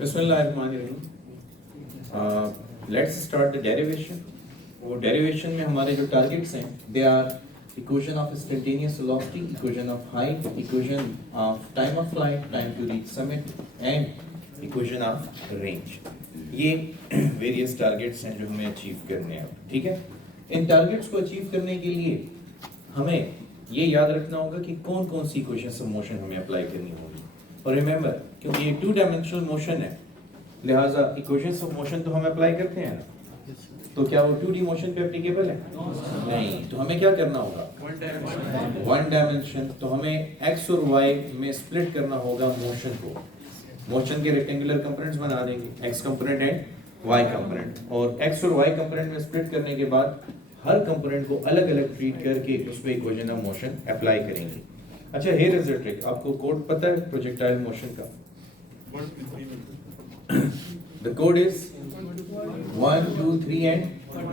बिस्मिल्लाहिर्रहमानिर्रहीम। Let's start the derivation. वो derivation में हमारे जो टारगेट्स हैं they are equation of instantaneous velocity, equation of height, equation of time of flight, time to reach summit and equation of range. ये various targets हैं जो हमें अचीव करने हैं। ठीक है, इन टारगेट्स को अचीव करने के लिए हमें ये याद रखना होगा कि कौन कौन सी इक्वेशंस ऑफ मोशन हमें अप्लाई करनी होगी। और रिमेंबर, क्योंकि ये 2 डायमेंशनल मोशन है, लिहाजा इक्वेशंस ऑफ मोशन तो हम अप्लाई करते हैं ना, तो क्या वो 2D मोशन पे एप्लीकेबल है? नहीं। तो हमें क्या करना होगा? 1 डायमेंशन। तो हमें x और y में स्प्लिट करना होगा मोशन को। मोशन के रेक्टेंगुलर कंपोनेंट्स बना देंगे, x component and y component, और x और y कंपोनेंट में स्प्लिट करने के बाद हर कंपोनेंट को अलग अलग ट्रीट करके उस पर इक्वेशन ऑफ मोशन अप्लाई करेंगे। अच्छा, हियर इज द ट्रिक। आपको कोड पता है प्रोजेक्टाइल मोशन का? The code is 1 2 3 and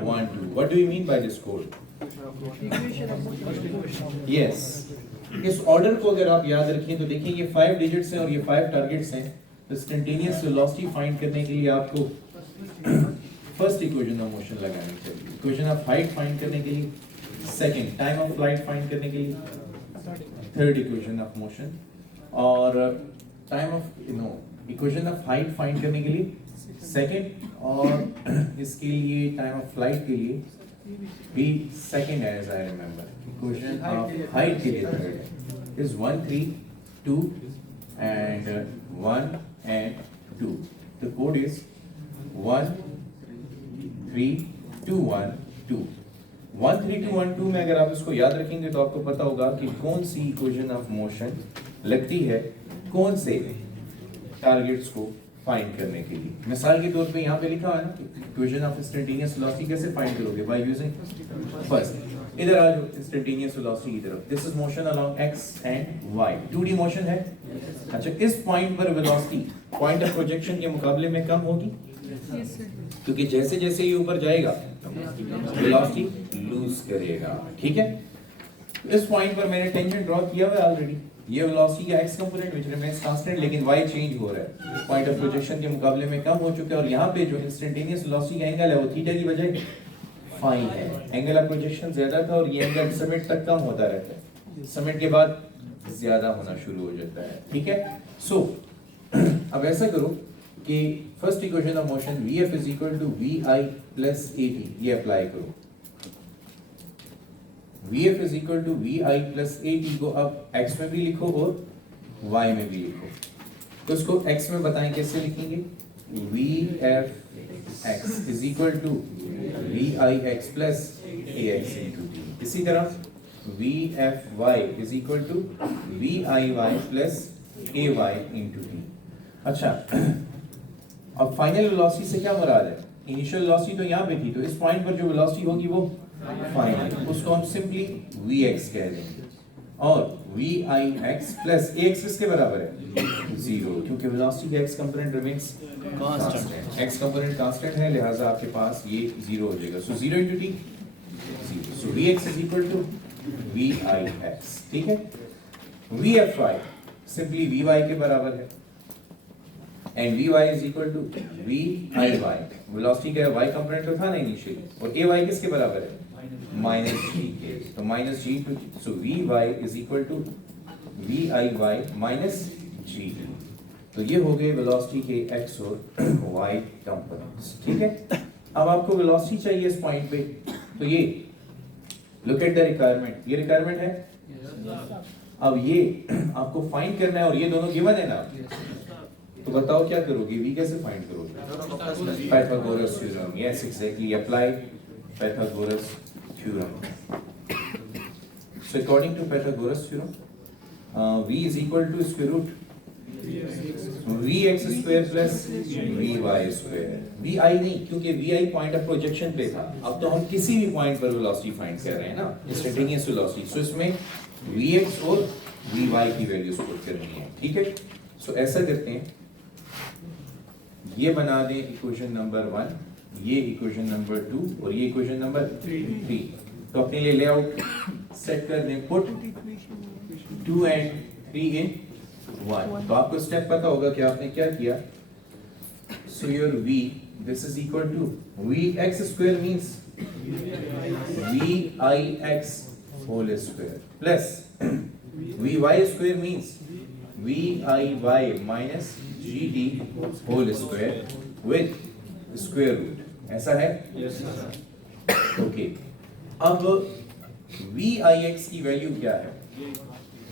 1 2. What do you mean by this code? Yes. इस ऑर्डर को अगर आप याद रखें तो देखिए ये 5 डिजिट्स हैं और ये 5 टारगेट्स हैं। इंस्टेंटेनियस वेलोसिटी फाइंड करने के लिए आपको फर्स्ट इक्वेशन ऑफ मोशन लगानी चाहिए, इक्वेशन ऑफ हाइट फाइंड करने के लिए second, time of flight find करने के लिए थर्ड इक्वेशन ऑफ मोशन, और time of equation of height find करने के लिए सेकंड, और इसके लिए टाइम ऑफ फ्लाइट के लिए भी सेकंड है। As I remember, equation of height के लिए third is 1 3 2 and 1 and 2. The code is 1 3 2 1 2. 1 3 2 1 2 में अगर आप इसको याद रखेंगे तो आपको पता होगा कि कौन सी इक्वेशन ऑफ मोशन लगती है कौन से टारगेट्स को फाइंड करने के लिए। मिसाल के तौर पे यहाँ पे लिखा है ना, इक्वेशन ऑफ इंस्टेंटेनियस वेलोसिटी कैसे फाइंड करोगे? बाय यूजिंग फर्स्ट, इधर आ जाओ, इंस्टेंटेनियस वेलोसिटी की तरफ। This is motion along x and y, 2D motion है। अच्छा, इस पॉइंट पर वेलोसिटी पॉइंट ऑफ प्रोजेक्शन के मुकाबले में कम होगी, क्योंकि जैसे जैसे ये ऊपर जाएगा वेलोसिटी लूज करेगा। ठीक है, इस पॉइंट पर मैंने टेंजेंट ड्रॉ किया हुआ है ऑलरेडी। ये वेलोसिटी का x component which remains constant, लेकिन y चेंज हो रहा है, पॉइंट ऑफ प्रोजेक्शन के मुकाबले में कम हो चुका है। और यहाँ पे जो इंस्टेंटेनियस वेलोसिटी का एंगल है वो थीटा की बजाय फाई है। एंगल ऑफ प्रोजेक्शन ज्यादा था और ये एंगल समिट तक कम होता रहता है, समिट के बाद ज्यादा होना शुरू हो जाता है। ठीक है, सो अब ऐसा करो कि first equation of motion Vf is equal to Vi plus AT, ये अप्लाई करो। Vf is equal to Vi plus AT को अब x में भी लिखो और y में भी लिखो। तो इसको x में बताएं कैसे लिखेंगे? Vf(x) is equal to Vix plus ax into t। इसी तरह Vfy is equal to Viy plus ay into t। अच्छा, अब फाइनल वेलोसिटी से क्या मुराद है? इनिशियल वेलोसिटी तो यहाँ पे थी, तो इस पॉइंट पर जो वेलोसिटी होगी वो फाइनल, उसको हम सिंपली Vx कह देंगे। और Vix प्लस ax किसके बराबर है? 0, क्योंकि वेलोसिटी का x component remains constant, x component constant है, लिहाजा आपके पास ये 0 हो जाएगा। सो 0 into t 0, so Vx is equal to Vix। ठीक है, Vfy सिंपली Vy के बराबर है, and Vy is equal to Viy, velocity का y कंपोनेंट तो था ना इनिशियली, और ay किसके बराबर है? माइनस g के, तो minus g two, so Vy is equal to Viy minus g। तो ये हो गए वेलोसिटी के x और y कंपोनेंट्स। ठीक है, अब आपको वेलोसिटी चाहिए इस पॉइंट पे, तो ये लुक एट द रिक्वायरमेंट, ये रिक्वायरमेंट है। अब ये आपको फाइंड करना है और ये दोनों गिवन है ना, तो बताओ क्या करोगे? v कैसे फाइंड करोगे? Pythagoras theorem. Yes, exactly, apply Pythagoras theorem. So according to Pythagoras theorem, v is equal to square root Vx square plus Vy square। Vi नहीं, क्योंकि Vi पॉइंट ऑफ प्रोजेक्शन पे था। अब तो हम किसी भी पॉइंट पर वेलोसिटी फाइंड कर रहे हैं ना, इंस्टेंटेनियस वेलोसिटी। सो इसमें Vx और Vy की वैल्यूज पुट करनी है। ठीक है, सो ऐसा करते हैं, ये बना दें इक्वेशन नंबर 1, ये इक्वेशन नंबर 2 और ये इक्वेशन नंबर 3। तो अपने लिए लेआउट सेट कर दें, पुट 2 and 3 in 1। तो आपको स्टेप पता होगा कि आपने क्या किया। So your V, this is equal to Vx square means Vix whole square plus Vy square means Viy minus Gt whole square with square root. ऐसा है? Yes, sir. ओके अब Vix की वैल्यू क्या है?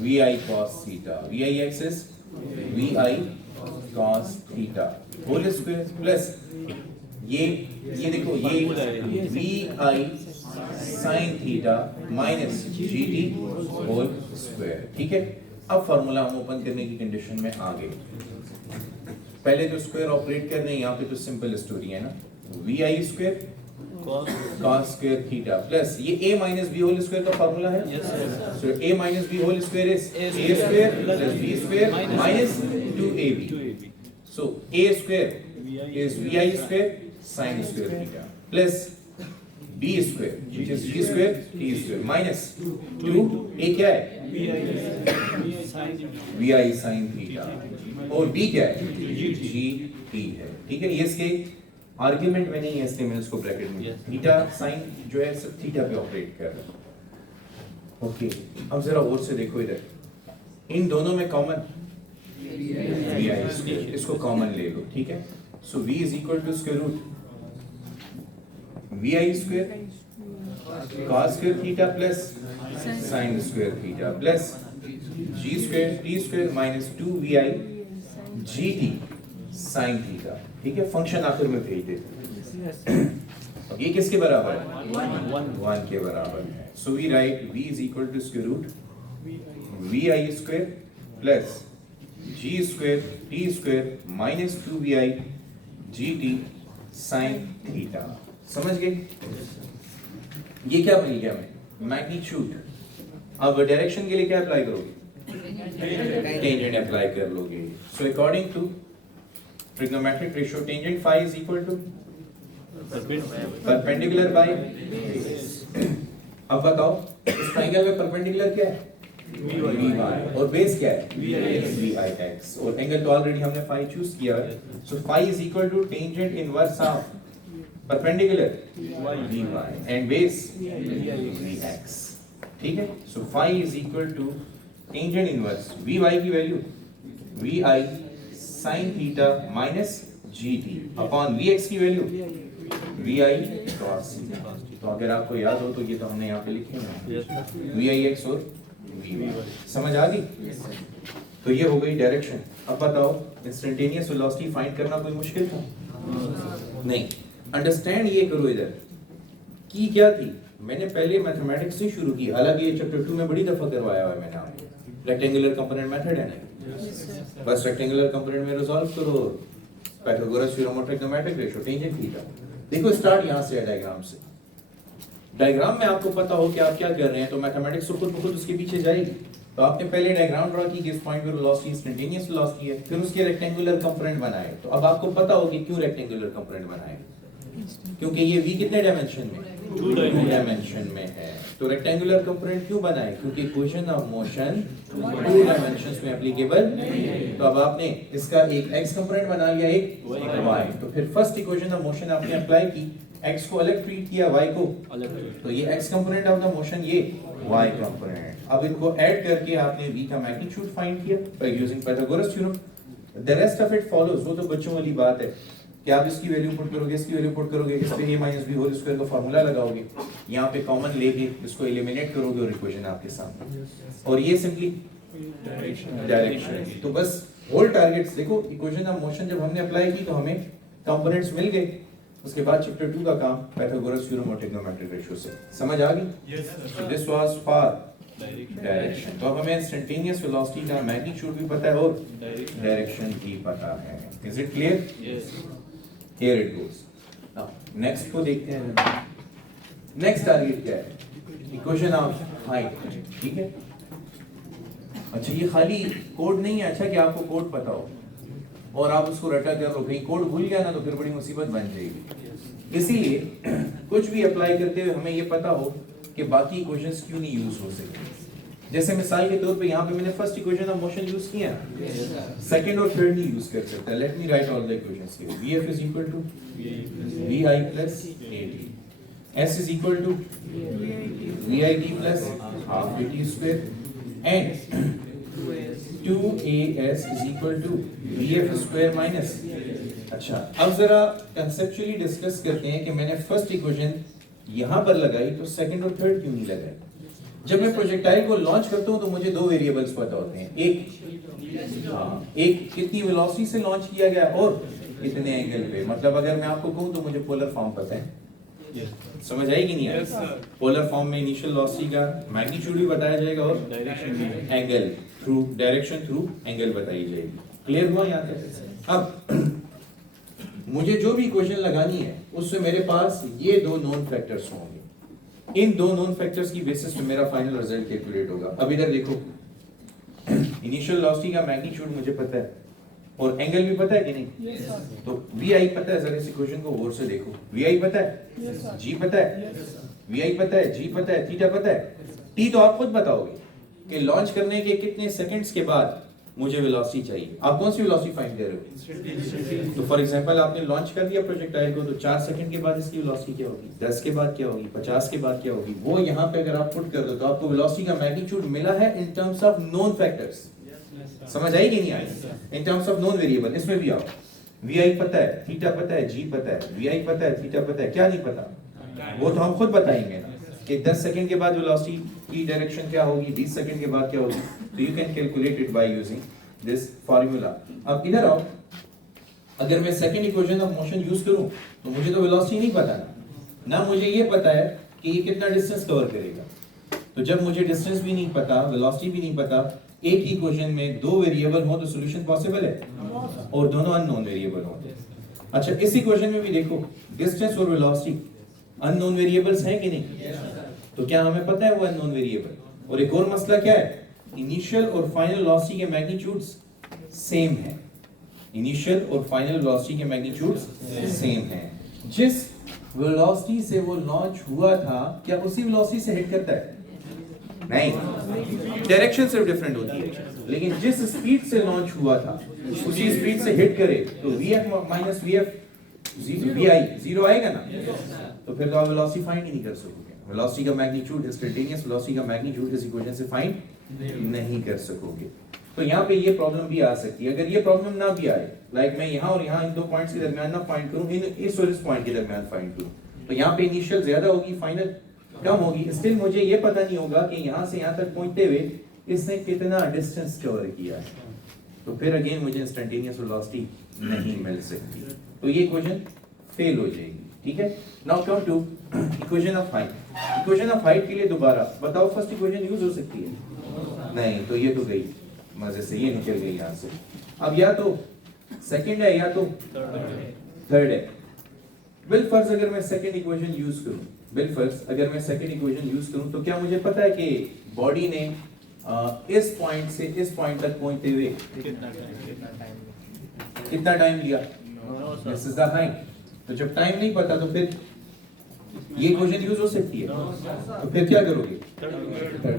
Vi cos theta. Vix is Vi cos theta whole square plus ये देखो ये Vi sin theta minus Gt whole square. ठीक है, अब फॉर्मूला हम ओपन करने की कंडीशन में आ गए. पहले तो स्क्वायर ऑपरेट कर रहे हैं, यहाँ पे तो सिंपल स्टोरी है ना. Vi square cos square theta plus ये a minus b whole square का फॉर्मूला है. Yes, sir. So a minus b whole square is a square plus b square minus 2ab. So a square is vi square sin square theta plus b square which is g square t square minus 2 a क्या है? vi sin theta और b क्या है? g t है. ठीक है, ये इसके आर्ग्यूमेंट में नहीं है इसलिए मैं इसको ब्रैकेट में थीटा साइन जो है सब थीटा पे ऑपरेट कर रहा है. ओके, अब जरा और से देखो इधर, इन दोनों में कॉमन vi स्क्वायर, इसको कॉमन ले लो. ठीक है, so v is equal to square root vi square cos square theta plus sin square theta plus g square t square minus 2vi gt sin theta. ठीक है, फंक्शन आखिर में भेज देते हैं. अब ये किसके बराबर है? 1 के बराबर है. So we write v is equal to square root vi square plus g square t square minus 2vi gt sin theta. समझ गए? ये क्या मिल गया हमें? मैग्नीट्यूड. अब डायरेक्शन के लिए क्या अप्लाई करोगे? टेंजेंट अप्लाई कर लोगे. So according to trigonometric ratio tangent phi is equal to perpendicular by base. अब बताओ इस ट्रायंगल में परपेंडिकुलर क्या है? Vy और बेस क्या है? Vix और एंगल तो ऑलरेडी हमने phi चूज किया है. सो phi is equal to tangent inverse of perpendicular Vy and base Vx. ठीक है, सो phi is equal to tangent inverse Vy की value Vi sin theta minus gt upon vx की value vi cos theta. तो अगर आपको याद हो तो ये तो हमने यहाँ पे लिखे हैं vix और vy. समझ आ गई? तो ये हो गई डायरेक्शन. अब बताओ इंस्टेंटेनियस वेलोसिटी फाइंड करना कोई मुश्किल था? नहीं. अंडरस्टैंड ये करो इधर की क्या थी. मैंने पहले मैथमेटिक्स से शुरू की, हालांकि ये चैप्टर 2 में बड़ी दफा करवाया हुआ है मैंने आपको. रेक्टेंगुलर कंपोनेंट मेथड है ना, बस रेक्टेंगुलर कंपोनेंट में रिजॉल्व करो. पाइथागोरस थ्योरम और ट्रिग्नोमेट्रिक रेशियो टेंजेंट थीटा. देखो स्टार्ट यहां से है डायग्राम से. डायग्राम में आपको पता हो कि आप क्या कर रहे हैं तो मैथमेटिक्स तो खुद ब खुद उसके पीछे जाएगी. तो आपने पहले डायग्राम ड्रा की कि इस पॉइंट पे वेलोसिटी इंस्टेंटेनियस वेलोसिटी है, फिर उसके रेक्टेंगुलर कंपोनेंट बनाए. तो अब आपको पता हो कि क्यों रेक्टेंगुलर कंपोनेंट बनाए, क्योंकि ये v कितने डायमेंशन में? 2 डायमेंशन में है. तो रेक्टेंगुलर कंपोनेंट क्यों बनाए? क्योंकि इक्वेशन ऑफ मोशन 2 डायमेंशंस में एप्लीकेबल. तो अब आपने इसका एक x कंपोनेंट बना लिया, एक y. तो फिर फर्स्ट इक्वेशन ऑफ मोशन आपने अप्लाई की, x को अलग ट्रीट किया, y को अलग. तो ये x component of the motion, ये y कंपोनेंट. अब इनको ऐड करके आपने v का मैग्नीट्यूड फाइंड किया by using Pythagoras theorem. The rest of it follows. वो तो बच्चों वाली बात है कि आप इसकी वैल्यू पुट करोगे, इसकी वैल्यू पुट करोगे, इस पे a minus b whole square का फार्मूला लगाओगे, यहाँ पे कॉमन लेके इसको एलिमिनेट करोगे और इक्वेशन आपके सामने. और ये सिंपली डायरेक्शन. तो बस होल टारगेट्स देखो. इक्वेशन ऑफ मोशन जब हमने अप्लाई की तो हमें कंपोनेंट्स मिल गए. उसके बाद चैप्टर 2 का काम पाइथागोरस थ्योरम और ट्रिग्नोमेट्रिक रेशियो से. समझ आ गई? This was for direction. तो अब हमें इंस्टेंटेनियस वेलोसिटी का मैग्नीट्यूड भी पता है और डायरेक्शन भी पता है. Is it clear? Yes. Here it goes. Now next को देखते हैं. नेक्स्ट टारगेट क्या है? Equation of height. ठीक है. अच्छा ये खाली कोड नहीं है, अच्छा कि आपको कोड पता हो और आप उसको रटा कर लो. कहीं कोड भूल गया ना तो फिर बड़ी मुसीबत बन जाएगी. इसीलिए कुछ भी अप्लाई करते हुए हमें ये पता हो कि बाकी इक्वेशंस क्यों नहीं यूज हो सकते. जैसे मिसाल के तौर पे यहाँ पे मैंने first equation of motion use किया, सेकंड और थर्ड नहीं यूज कर सकता। Let me right all the equations here. Vf is equal to Vi plus AT, S is equal to VIT plus half AT square, and 2AS is equal to VF square minus। अच्छा, अब जरा conceptually discuss करते हैं कि मैंने first equation यहाँ पर लगाई तो सेकंड और थर्ड क्यों नहीं लगाई। जब मैं प्रोजेक्टाइल को लॉन्च करता हूँ तो मुझे दो वेरिएबल्स पता होते हैं, एक कितनी वेलोसिटी से लॉन्च किया गया और कितने एंगल पे। मतलब अगर मैं आपको कहूँ तो मुझे पोलर फॉर्म पता है, समझ आएगी नहीं आई? पोलर फॉर्म में इनिशियल वेलोसिटी का मैग्नीट्यूड भी बताया जाएगा और angle through direction through angle बताई जाएगी। क्लियर हुआ यहाँ तक? अब मुझे जो भी इक्वेशन लगानी है उससे मेरे पास ये दो नोन फैक्टर्स होंगे, इन दो नोन फैक्टर्स की बेसिस पे मेरा फाइनल रिजल्ट कैलकुलेट होगा। अब इधर देखो, इनिशियल वेलोसिटी का मैग्नीट्यूड मुझे पता है और एंगल भी पता है कि नहीं? yes, तो VI पता है। जरा इस इक्वेशन को गौर से देखो, VI पता है, yes, G पता है, yes, VI पता है, G पता है, थीटा पता है, T तो आप खुद बताओगे कि लॉन्च करने के कितने सेकंड्स के बाद मुझे वेलोसिटी चाहिए। आप कौन सी वेलोसिटी फाइंड कर रहे हो? तो फॉर एग्जांपल आपने लॉन्च कर दिया प्रोजेक्टाइल को, तो 4 सेकंड के बाद इसकी वेलोसिटी क्या होगी, 10 के बाद क्या होगी, 50 के बाद क्या होगी, वो यहाँ पे अगर आप पुट कर दो तो आपको वेलोसिटी का मैग्नीट्यूड मिला है in terms of known factors. समझ आई कि नहीं आई? In terms of known variable. इसमें भी आओ, VI पता है, थीटा पता है, G पता है, VI पता है, थीटा पता है, क्या नहीं पता? वो तो हम खुद बताएंगे ना कि 10 सेकंड के बाद वेलोसिटी की डायरेक्शन क्या होगी, 20 सेकंड के बाद क्या होगी। तो you can calculate it by using this formula. अब इधर आओ, अगर मैं second equation of motion use करूं तो मुझे तो वेलोसिटी नहीं पता ना मुझे ये पता है कि ये कितना डिस्टेंस कवर करेगा। तो जब मुझे डिस्टेंस भी नहीं पता, वेलोसिटी भी नहीं पता, एक ही इक्वेशन में दो वेरिएबल हो तो सॉल्यूशन पॉसिबल है और दोनों अननोन वेरिएबल हो। अच्छा, इस इक्वेशन में भी देखो, डिस्टेंस और वेलोसिटी अननोन वेरिएबल्स हैं कि नहीं? तो क्या हमें पता है वो अननोन वेरिएबल? और एक और मसला क्या है, इनिशियल और फाइनल वेलोसिटी के मैग्नीट्यूड्स सेम है। इनिशियल और फाइनल वेलोसिटी के मैग्नीट्यूड्स सेम है। जिस वेलोसिटी से वो लॉन्च हुआ था, क्या उसी वेलोसिटी से हिट करता है? नहीं, डायरेक्शन सिर्फ डिफरेंट होती है, लेकिन जिस स्पीड से लॉन्च हुआ था उसी स्पीड से हिट करे तो VF माइनस VI जीरो आएगा ना। तो फिर तो आप वेलोसिटी फाइंड ही नहीं कर सकोगे। वेलोसिटी का मैग्नीट्यूड, इंस्टेंटेनियस वेलोसिटी का मैग्नीट्यूड इस इक्वेशन से फाइंड नहीं कर सकोगे। तो यहाँ पे ये प्रॉब्लम भी आ सकती है। अगर ये प्रॉब्लम ना भी आए, लाइक मैं यहाँ और यहाँ इन दो पॉइंट्स के दरमियान ना फाइंड करूँ, इस और इस पॉइंट के दरमियान फाइंड करूँ, तो यहाँ पे इनिशियल ज्यादा होगी, फाइनल कम होगी, स्टिल मुझे ये पता नहीं होगा कि यहाँ से यहाँ तक पहुंचते हुए इसने कितना डिस्टेंस कवर किया है। तो फिर अगेन मुझे इंस्टेंटेनियस वेलोसिटी नहीं मिल सकती, तो ये इक्वेशन फेल हो जाएगी। ठीक है, now come to equation of height. Equation of height के लिए दोबारा बताओ, फर्स्ट इक्वेशन यूज हो सकती है? नहीं, तो ये तो गई मजे से, ये निकल गई यहाँ से। अब या तो सेकंड है या तो थर्ड है। बिलफर्ज अगर मैं सेकंड इक्वेशन यूज करूं, बिलफर्ज अगर मैं सेकंड इक्वेशन यूज करूं तो क्या मुझे पता है कि बॉडी ने इस पॉइंट से इस पॉइंट तक पहुंचते हुए कितना टाइम लिया? This is the height. तो जब टाइम नहीं पता तो फिर ये इक्वेशन यूज हो सकती है, तो फिर क्या करोगे?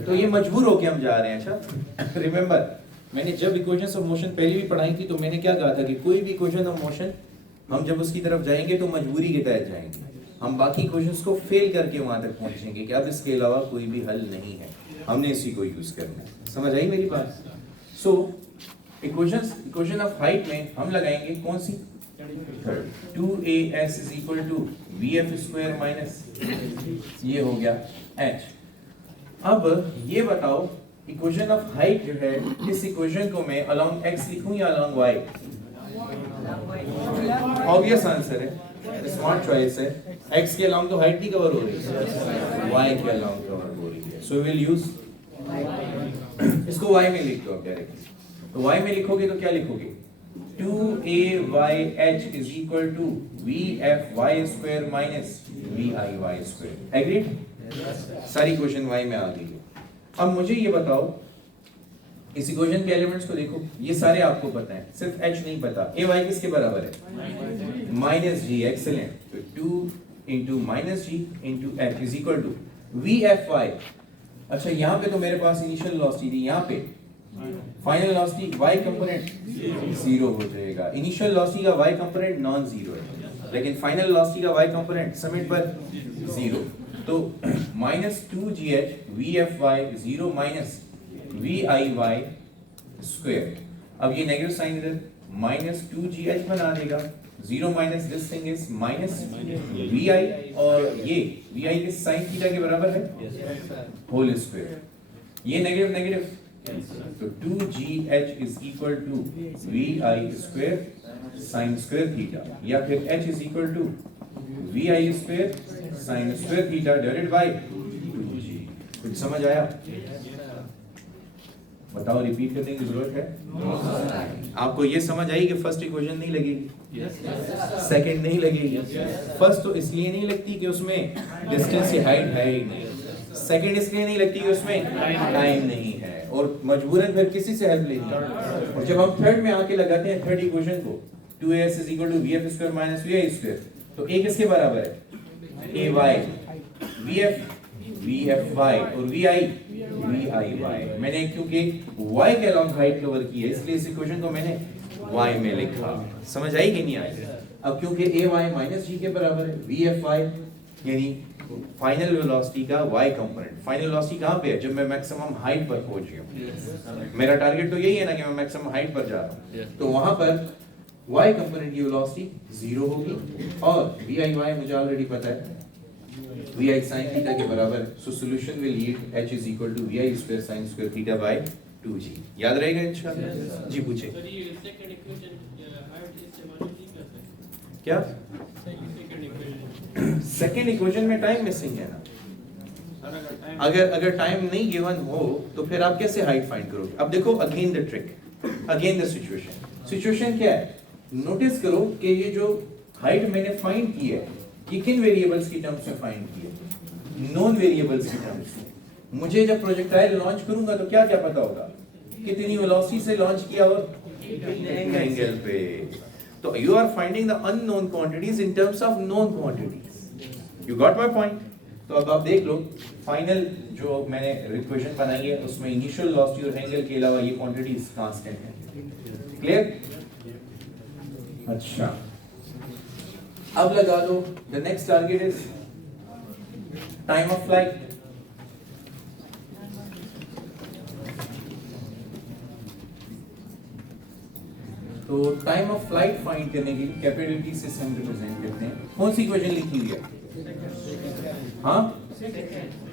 तो ये मजबूर होके हम जा रहे हैं। अच्छा, रिमेंबर मैंने जब इक्वेशंस ऑफ मोशन पहले भी पढ़ाई थी तो मैंने क्या कहा था कि कोई भी इक्वेशन ऑफ मोशन हम जब उसकी तरफ जाएंगे तो मजबूरी के तहत जाएंगे, हम बाकी इक्वेशंस को फेल करके वहां तक पहुंचेंगे कि अब इसके अलावा कोई भी हल नहीं है, हमने इसी को यूज करना है। समझ आई मेरी बात? सो इक्वेशन ऑफ हाइट में हम लगाएंगे कौन सी? 2AS is equal to VF square minus ये हो गया H। अब ये बताओ, इक्वेशन ऑफ हाइट जो है, इस इक्वेशन को मैं अलोंग x लिखूं या अलोंग y? ऑब्वियस आंसर है, स्मार्ट चॉइस है। x के अलोंग तो हाइट नहीं कवर हो रही है, y के अलोंग कवर हो रही है। सो विल यूज इसको y में लिख दो डायरेक्टली। तो y में लिखोगे तो क्या लिखोगे? 2AYH is equal to VFY square minus VIY square। Agreed? सारी इक्वेशन y में आ गई है। अब मुझे ये बताओ, इस इक्वेशन के एलिमेंट्स को देखो, ये सारे आपको पता है, सिर्फ h नहीं पता। AY किसके बराबर है? Minus G. एक्सेलेंट। तो 2 into minus G into h is equal to VFY। अच्छा यहाँ पे तो मेरे पास इनिशियल वेलोसिटी थी, यहाँ पे final velocity y component zero हो जाएगा। इनिशियल वेलोसिटी का y कंपोनेंट नॉन जीरो है, लेकिन फाइनल वेलोसिटी का y कंपोनेंट समिट पर जीरो। तो minus two G H V F Y zero minus V I Y square. अब ये नेगेटिव साइन इधर माइनस टू जी एच बना देगा, zero minus this thing is minus V I, और ये we आई के साइन थीटा के बराबर है होल स्क्वायर। ये नेगेटिव नेगेटिव, तो 2gh is equal to vi square sin square theta, या फिर h is equal to vi square sin square theta divided by 2g। कुछ समझ आया? बताओ, रिपीट करने की जरूरत है? आपको ये समझ आई कि फर्स्ट इक्वेशन नहीं लगेगी, सेकंड नहीं लगेगी। फर्स्ट तो इसलिए नहीं लगती कि उसमें डिस्टेंस की हाइट है ही नहीं, सेकंड इसलिए नहीं लगती कि उसमें टाइम नहीं है, और मजबूरन फिर किसी से हेल्प लेनी है। और जब हम थर्ड में आके लगाते हैं थर्ड इक्वेशन को 2as is equal to vf square minus vi square, तो a किसके बराबर है? ay vf y और vi viy। मैंने क्योंकि y के अलॉन्ग हाइट कवर की है, इसलिए इस इक्वेशन को मैंने y में लिखा। समझ आई कि नहीं आई? अब क्योंकि ay माइनस g के बराबर है, vfy यानी फाइनल वेलोसिटी का y कंपोनेंट। फाइनल वेलोसिटी कहाँ पे है? जब मैं मैक्सिमम हाइट पर पहुंच गया। मेरा टारगेट तो यही है ना कि मैं मैक्सिमम हाइट पर जा रहा हूँ, तो वहां पर y कंपोनेंट की वेलोसिटी जीरो होगी, और vi y मुझे ऑलरेडी पता है vi sin थीटा के बराबर है। So solution will yield h is equal to vi square sin square theta by 2g। याद रहेगा इंशाल्लाह? जी पूछे। क्या सेकेंड इक्वेशन में टाइम मिसिंग है ना? अगर टाइम नहीं गिवन हो तो फिर आप कैसे हाइट फाइंड करोगे? अब देखो, again the trick, again the situation क्या है? नोटिस करो कि ये जो हाइट मैंने फाइंड की है, ये किन वेरिएबल्स की टर्म्स में फाइंड की है? नॉन वेरिएबल्स की टर्म्स में। मुझे जब प्रोजेक्टाइल लॉन्च करूंगा तो क्या क्या पता होगा? कितनी वेलोसिटी से लॉन्च किया और एंगल पे। तो you are finding the unknown quantities in terms of known quantities. You got my point? तो अब आप देख लो, फाइनल जो मैंने इक्वेशन बनाई है उसमें इनिशियल वेलोसिटी और एंगल के अलावा ये क्वांटिटीज कांस्टेंट हैं। क्लियर? अच्छा, अब लगा दो, the next target is time of flight। तो टाइम ऑफ फ्लाइट फाइंड करने के लिए कैपेबिलिटी से हम रिप्रेजेंट करते हैं। कौन सी इक्वेशन लिखी हुई है? हाँ,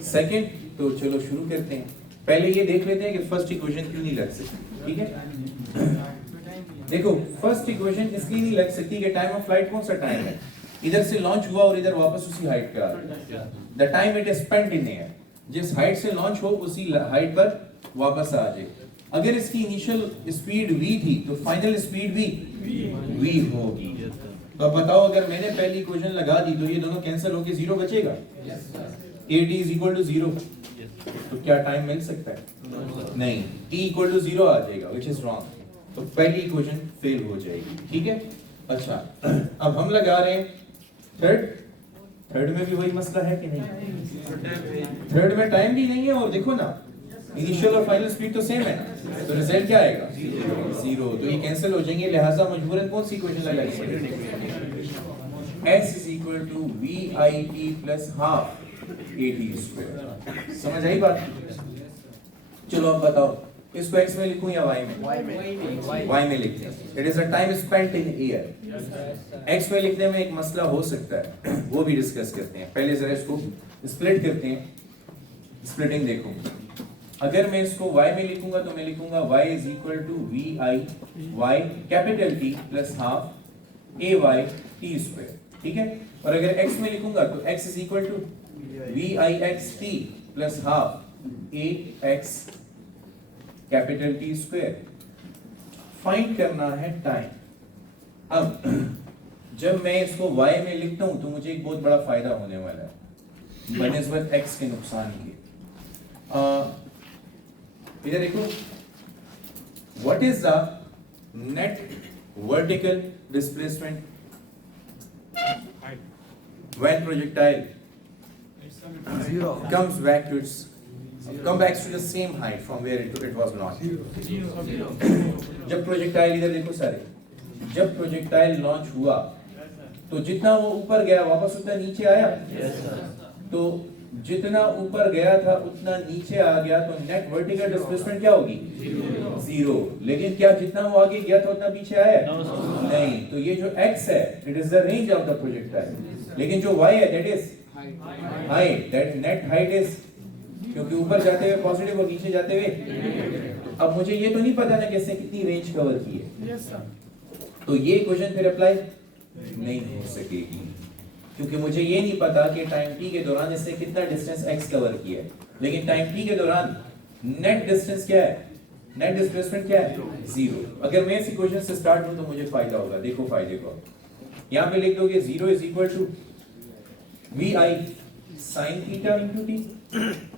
सेकंड। तो चलो शुरू करते हैं। पहले ये देख लेते हैं कि फर्स्ट इक्वेशन क्यों नहीं लग सकती। ठीक है, देखो फर्स्ट इक्वेशन इसलिए नहीं लग सकती कि टाइम ऑफ फ्लाइट कौन सा टाइम है? इधर से लॉन्च हुआ और इधर वापस उसी हाइट पे आ रहा है। The time it is spent in air, जिस हाइट से लॉन्च हो उसी हाइट पर वापस आ जाए। अगर इसकी इनिशियल स्पीड v थी तो फाइनल स्पीड भी v होगी। तो अब बताओ, अगर मैंने पहली इक्वेशन लगा दी तो ये दोनों कैंसिल होके जीरो बचेगा। at is equal to 0, तो क्या टाइम मिल सकता है? नहीं, t equal to 0 आ जाएगा, which is wrong। तो पहली इक्वेशन फेल हो जाएगी। ठीक है, अच्छा अब हम लगा रहे हैं थर्ड में भी वही मसला है कि नहीं? थर्ड में टाइम भी नहीं है, और देखो ना इनिशियल और फाइनल स्पीड तो सेम है ना, तो रिजल्ट क्या आएगा? जीरो। तो ये कैंसिल हो जाएंगे, लिहाजा मजबूरन कौन सी इक्वेशन लगानी पड़ेगी? s is equal to vit plus half at square। समझ आई बात? चलो अब बताओ, इसको x में लिखूं या y में? y में लिखते हैं। It is a time spent in air. x में लिखने में एक मसला हो सकता है, वो भी डिस्कस करते हैं। पहले जरा इसको स्प्लिट करते हैं। स्प्लिटिंग देखो, अगर मैं इसको y में लिखूंगा तो मैं लिखूंगा y is equal to vi y capital T plus half a y t square. ठीक है, और अगर x में लिखूंगा तो x is equal to vi x t plus half a x capital T square. Find करना है टाइम। अब जब मैं इसको y में लिखता हूं तो मुझे एक बहुत बड़ा फायदा होने वाला है बनिस्बत x के नुकसान के। इधर देखो, what is the net vertical displacement when projectile comes back to its come back to the same height from where it was launched. जब प्रोजेक्टाइल इधर देखो सारे, जब प्रोजेक्टाइल लॉन्च हुआ तो जितना वो ऊपर गया वापस उतना नीचे आया। तो जितना ऊपर गया था उतना नीचे आ गया, तो नेट वर्टिकल डिस्प्लेसमेंट क्या होगी? जीरो। लेकिन क्या जितना वो आगे गया था उतना पीछे आया? नहीं। तो ये जो x है it is the range of the projectile, लेकिन जो y है that is height, that net height is, क्योंकि ऊपर जाते हुए पॉजिटिव और नीचे जाते हुए। अब मुझे ये तो नहीं पता ना कि इसने कितनी रेंज कवर की है, तो ये क्वेश्चन फिर अप्लाई नहीं हो सकेगी, क्योंकि मुझे ये नहीं पता कि टाइम t के दौरान इसने कितना डिस्टेंस x कवर किया है, लेकिन टाइम t के दौरान नेट डिस्टेंस क्या है, नेट डिस्प्लेसमेंट क्या है? जीरो। अगर मैं इस इक्वेशन से स्टार्ट हूं तो मुझे फायदा होगा। देखो फायदे को, यहां पे लिख दोगे 0 is equal to vi sin theta into t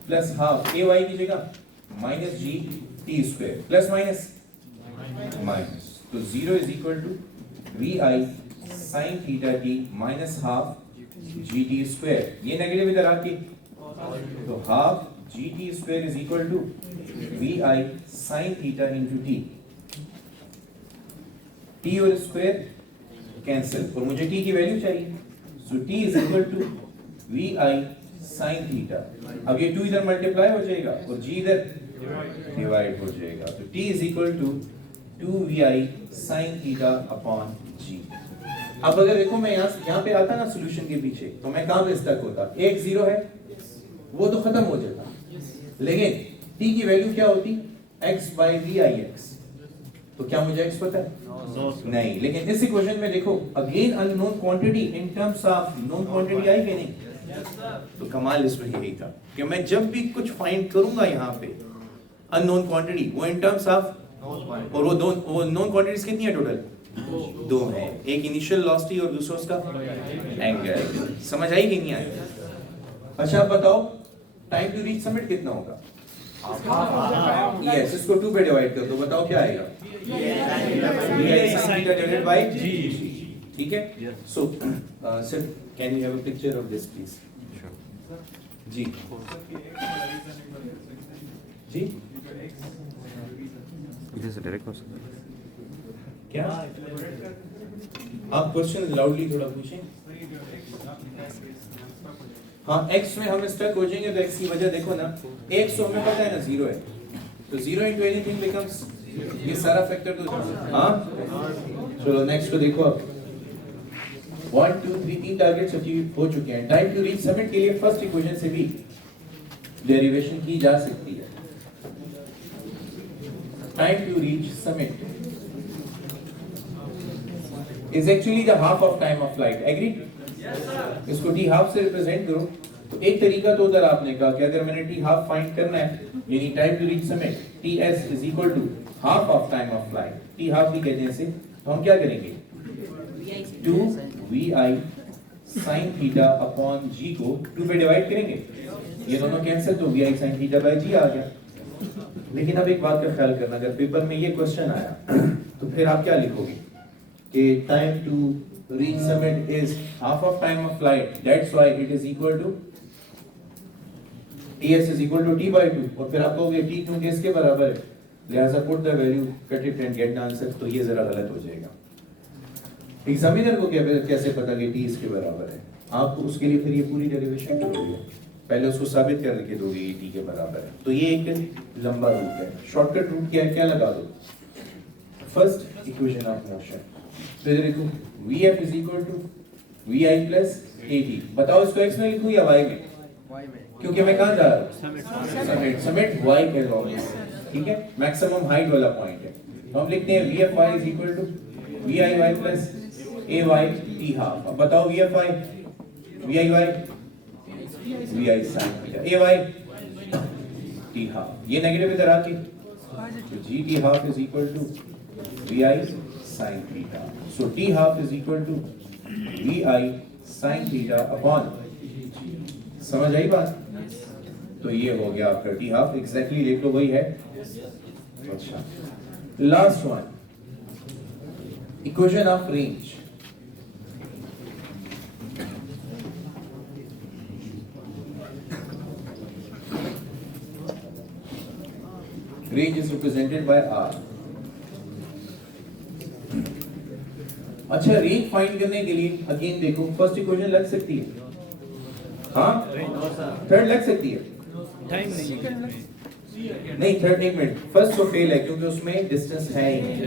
plus half ay की जगह minus g t square plus minus minus, तो 0 is equal to vi sin theta t minus half gt square, ये नेगेटिव इधर आके तो हाफ gt square is equal to vi sin theta into t, t और square cancel और मुझे t की वैल्यू चाहिए, so t is equal to vi sin theta. अब ये 2 इधर मल्टीप्लाई हो जाएगा और g इधर डिवाइड हो जाएगा, तो t is equal to 2vi sin theta upon g। अब अगर देखो मैं यहाँ पे आता ना सॉल्यूशन के पीछे, तो मैं कहां पे स्टक होता? एक 0 है वो तो खत्म हो जाता, लेकिन t की वैल्यू क्या होती? x by vix। तो क्या मुझे x पता है? नहीं। लेकिन इस इक्वेशन में देखो again unknown quantity in terms of known quantity आई कि नहीं? तो कमाल इसमें यही था कि मैं जब भी कुछ फाइंड करूंगा यहाँ पे अननोन क्वांटिटी, वो इन टर्म्स ऑफ, और वो नोन क्वांटिटीज कितनी है टोटल? 2 है, एक इनिशियल वेलोसिटी और दूसरा उसका एंगल। समझ आई कि नहीं आई? अच्छा बताओ टाइम टू रीच समिट कितना होगा? यस, इसको 2 पे डिवाइड कर दो, बताओ क्या आएगा? vi sin theta divided by g। ठीक है। So sir can you have a picture of this please? जी जी इधर से डायरेक्ट हो सकता है क्या? आप क्वेश्चन लाउडली थोड़ा पूछें। हाँ, x में हम स्टक हो जाएंगे तो x की वजह देखो ना, एक सौ हमें पता है ना 0 है, तो 0 into anything becomes, ये सारा फैक्टर तो हाँ। चलो नेक्स्ट को देखो अब 1 2 3 3 टारगेट्स अचीव हो चुके हैं। टाइम टू रीच समिट के लिए फर्स्ट इक्वेशन से भी डेरिवेशन की जा सकती है। Time to reach summit is actually the half of time of flight, agree? इसको t half से रिप्रेजेंट करो, तो एक तरीका तो उधर आपने कहा कि अगर मैंने t half फाइंड करना है, यानी time to reach summit ts is equal to half of time of flight, t half ही कहते हैं इसे, तो हम क्या करेंगे? 2 vi sin theta upon g को 2 पे डिवाइड करेंगे, ये दोनों कैंसिल, तो vi sin theta by g आ गया। लेकिन अब एक बात का ख्याल करना, अगर पेपर में ये क्वेश्चन आया तो फिर आप क्या लिखोगे कि time to reach summit is half of time of flight, that's why it is equal to ts is equal to t by 2, और फिर आप कहोगे t क्योंकि इसके बराबर है, लिहाजा put the value, cut it and get the answer, तो ये जरा गलत हो जाएगा। एग्जामिनर को कैसे पता कि t इसके बराबर है? आप उसके लिए फिर ये पूरी डेरिवेशन करोगे, पहले उसको साबित करके दोगे ये t के बराबर है, तो ये एक लंबा रूट है। शॉर्टकट रूट क्या है? क्या लगा दो? फर्स्ट इक्वेशन ऑफ मोशन, तो इधर देखो vf is equal to vi plus at। बताओ इसको x में लिखूं या y में? क्योंकि मैं कहां जा रहा हूं? समिट y के लॉग, ठीक है, मैक्सिमम हाइट वाला पॉइंट है, तो हम लिखते हैं vfy is equal to viy plus ay t half। अब बताओ vfy viy vi sin theta ay t half, ये नेगेटिव इधर आके तो g t half is equal to vi sin theta, so t half is equal to vi sin theta upon, समझ आई बात? तो ये हो गया आपका t half, एग्जैक्टली लिख लो, वही है। अच्छा, last one, equation of range. Range is represented by are. अच्छा, रेंज फाइंड करने के लिए अगेन देखो, फर्स्ट इक्वेशन लग सकती है, हाँ थर्ड लग सकती है, नहीं थर्ड, एक मिनट, फर्स्ट तो फेल है क्योंकि उसमें डिस्टेंस है ही नहीं,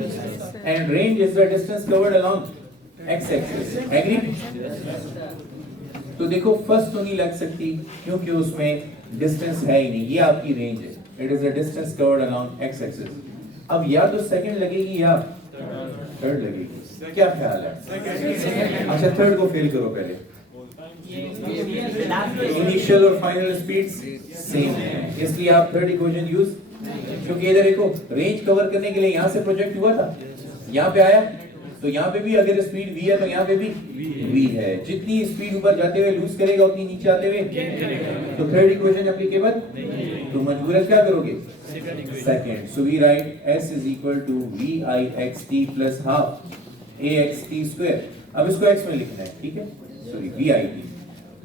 and range is the distance covered along x axis, agree? तो देखो फर्स्ट तो नहीं लग सकती क्योंकि उसमें डिस्टेंस है ही नहीं, ये आपकी रेंज है, it is the distance covered along x axis. अब या तो सेकंड लगेगी या थर्ड लगेगी, क्या ख्याल है? अच्छा थर्ड को फेल करो पहले, इनिशियल और फाइनल स्पीड्स सेम है, इसलिए आप थर्ड इक्वेशन यूज, क्योंकि इधर देखो रेंज कवर करने के लिए यहाँ से प्रोजेक्ट हुआ था, यहाँ पे आया, तो यहाँ पे भी अगर स्पीड v है तो यहाँ पे भी v है, जितनी स्पीड ऊपर जाते हुए लूज करेगा उतनी नीचे आते हुए, तो थर्ड इक्वेशन एप्लीकेबल, तो मजबूरन क्या करोगे? Second. So we right s is equal to vixt plus half axt square. अब इसको x में लिखना है, ठीक है, सॉरी vit,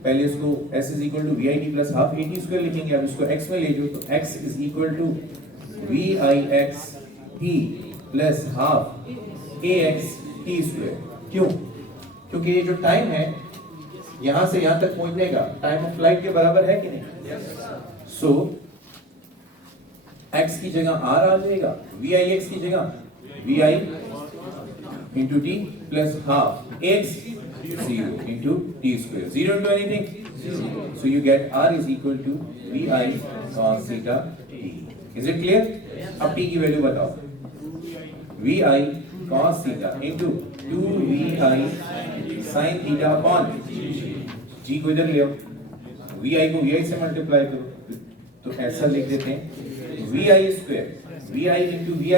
पहले इसको s is equal to vit plus half at square लिखेंगे, अब इसको x में ले जाओ तो x is equal to vixt plus half axt square. क्यों? क्योंकि ये जो टाइम है यहां से यहां तक पहुंचने का टाइम ऑफ फ्लाइट के बराबर है कि नहीं? सो x की जगह r आ जाएगा, vix की जगह vi into t plus half x 0 into t square, 0 into anything, so you get r is equal to vi cos theta t. Is it clear? अब t की वैल्यू बताओ, vi cos theta into 2vi sin theta upon g को इधर ले आओ, vi को vi से multiply करो, तो ऐसा लिख देते हैं vi square, vi into vi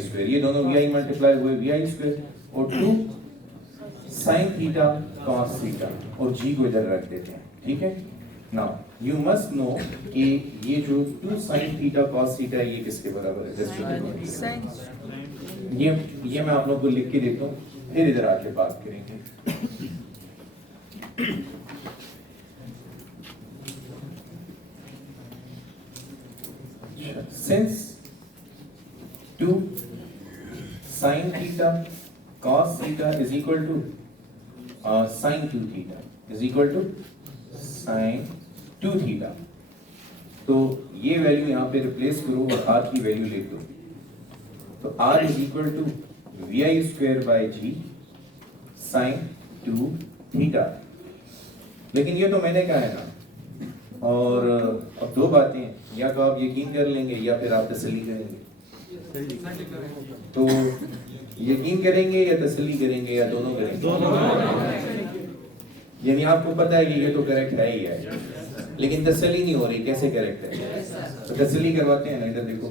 square, ये दोनों vi मल्टीप्लाई हुए vi स्क्वायर, और 2 sin थीटा cos थीटा, और g को इधर रख देते हैं, ठीक है। नाउ यू मस्ट नो कि ये जो 2 sin थीटा cos थीटा ये किसके बराबर है? ये मैं आप लोगों को लिख के देता हूँ, फिर इधर आके बात करेंगे। Since 2 sin theta cos theta is equal to sin 2 theta is equal to sin 2 theta, तो ये वैल्यू यहाँ पे रिप्लेस करो और r की वैल्यू ले दो, तो r is equal to vi square by g sin 2 theta। लेकिन ये तो मैंने कहा है ना, और अब दो बातें हैं, या तो आप यकीन कर लेंगे या फिर आप तसल्ली करेंगे। तो यकीन करेंगे या तसल्ली करेंगे या दोनों करेंगे? यानी आपको पता है कि ये तो करेक्ट है ही है, लेकिन तसल्ली नहीं हो रही कैसे करेक्ट है, तो तसल्ली करवाते हैं ना। इधर देखो,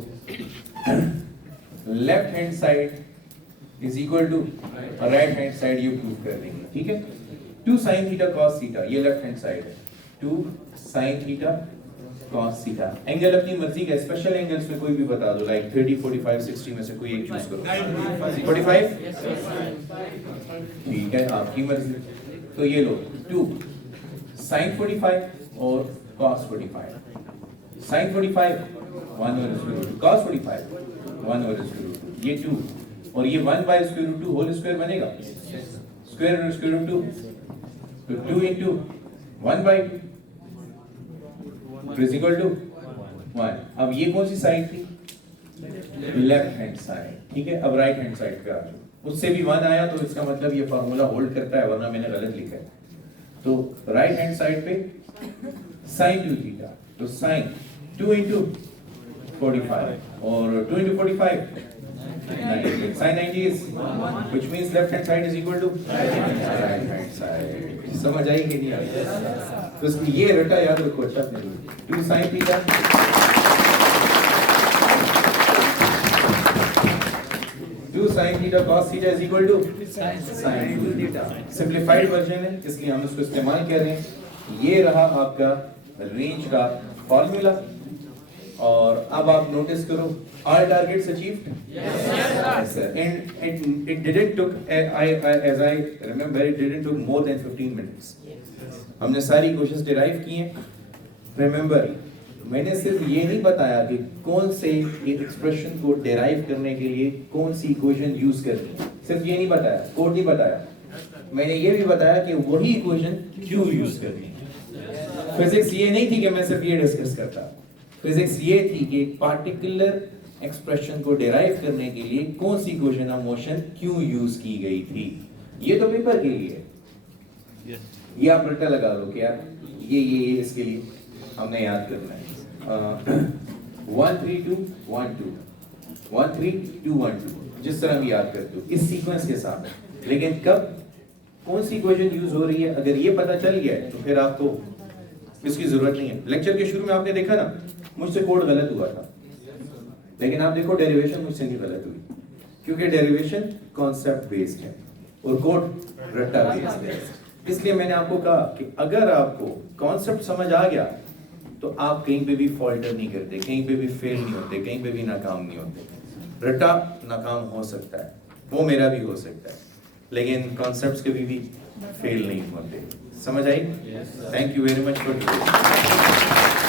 left hand side is equal to right hand side, ये प्रूव कर देंगे, ठीक है। 2 sin थीटा cos थीटा, ये लेफ्ट हैंड साइड है, 2 sin theta cos theta. Angle अपनी मर्जी का, स्पेशल एंगल्स में कोई भी बता दो, लाइक 30 45 60 में से कोई एक चूज करो। 45, ठीक है, आपकी मर्जी। तो ये लो 2 sin 45 और cos 45, sin 45 1 over square root 2, cos 45 1 over square root 2, ये 2 और ये 1 by square root 2 whole square बनेगा, स्क्वायर रूट square root 2, तो 2 into 1 by 2 is equal to 1। अब ये कौन सी साइड थी? लेफ्ट हैंड साइड, ठीक है। अब राइट हैंड साइड पे आ जाओ, उससे भी 1 आया तो इसका मतलब ये फार्मूला होल्ड करता है, वरना मैंने गलत लिखा है। तो राइट हैंड साइड पे sin 2 थीटा, तो sin 2 into 45 और 2 into 45 90, sin 90 is which means left hand side is equal to right hand side। समझ आई कि नहीं आई? तो ये रटा याद रखो, अच्छा अपने लिए 2 sin theta 2 sin theta cos theta is equal to sin 2 theta. Simplified version है इसलिए हम इसको इस्तेमाल कर रहे हैं। ये रहा आपका रेंज का फॉर्मूला, और अब आप नोटिस करो, all targets achieved? Yes sir। And it didn't took, as I remember, it didn't took more than 15 minutes। हमने सारी क्वेश्चंस डिराइव किए। Remember, मैंने सिर्फ ये नहीं बताया कि कौन से एक्सप्रेशन को डेराइव करने के लिए कौन सी इक्वेशन यूज करनी है, सिर्फ ये नहीं बताया, कोड नहीं बताया, मैंने ये भी बताया कि वही इक्वेशन क्यों यूज करनी है। फिजिक्स ये नहीं थी कि मैं सिर्फ ये डिस्कस करता, फिजिक्स ये थी कि एक पार्टिकुलर एक्सप्रेशन को डेराइव करने के लिए कौन सी इक्वेशन ऑफ मोशन क्यों यूज की गई थी। ये तो पेपर के लिए है, ये आप रट्टा लगा लो कि यार ये इसके लिए हमने याद करना है। 1 3 2 1 2 1 3 2 1 2, जिस तरह भी याद करते हो इस सीक्वेंस के साथ। लेकिन कब कौन सी इक्वेशन यूज हो रही है, अगर ये पता चल गया है तो फिर आपको इसकी जरूरत नहीं है। लेक्चर के शुरू में आपने देखा ना, मुझसे कोड गलत हुआ था, लेकिन आप देखो डेरिवेशन मुझसे नहीं गलत हुई, क्योंकि डेरिवेशन कॉन्सेप्ट बेस्ड है और कोड रट्टा बेस्ड है। इसलिए मैंने आपको कहा कि अगर आपको कॉन्सेप्ट समझ आ गया तो आप कहीं पे भी फॉल्टर नहीं करते, कहीं पे भी फेल नहीं होते, कहीं पे भी नाकाम नहीं होते। रट्टा नाकाम हो सकता है, वो मेरा भी हो सकता है, लेकिन कॉन्सेप्ट्स कभी भी फेल नहीं होते। समझ आई? Thank you very much for today.